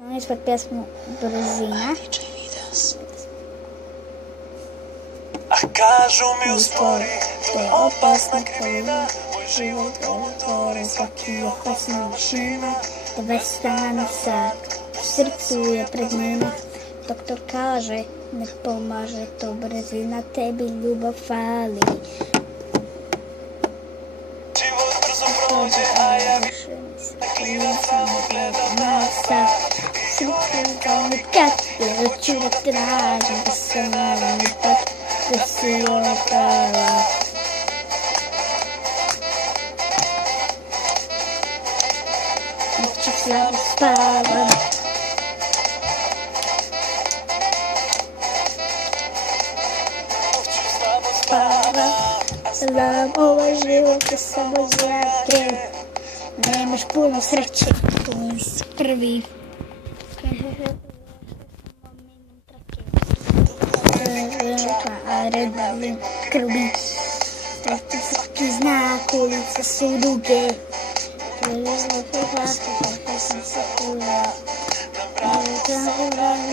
Vamos под песню Бrzina. Kažu mi uspori, to je opasna krivina. Moj život otvori svaki opasna mašina. 2 sat, u srcu je praznina. Doktor kaže, ne pomaže to brzina, tebi ljubav fali. Život brzo prođe, a ja vidim klimac samo gledam na sat. Srcu kao nikad, jer hoću da tražim da sam moram ipak da si otala. Noću slabo spavam. Noću slabo spavam, Znam, ovaj život je samo zrake. Nemaš puno sreće, to nisi prvi. A redali krvi. Svaki znak, ulice su duge.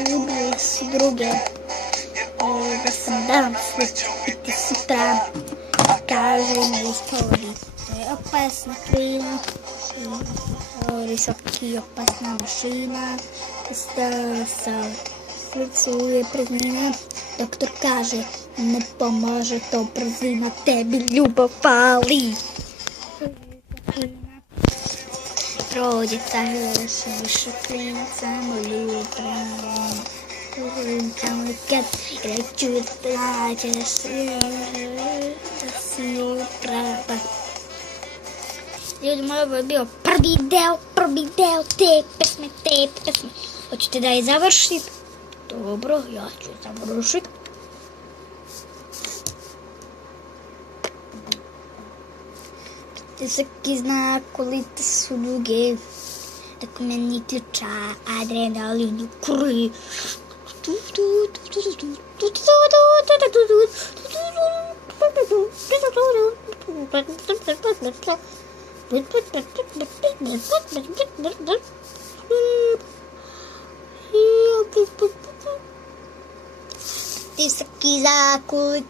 Ljubili su druge. Da sam danas biti sutra. Kaže mi ispovedi, to je opasna krivina. Govori svaki opasna mašina. Stala sa srcu je praznina. Doktor kaže, ne pomaže to brzina, tebi ljubav fali. Prođe tako se više klinac, samo ljubav. Kao nikad, reću da trađeš da si uprava. Ljudi, moj, ovo je bio prvi deo te pesme. Hoćete da je završim? Dobro, ja ću završiti. Svaki znak, ulice su duge, tako meni ključa, adrenalin u krvi. Svaki znak, ulice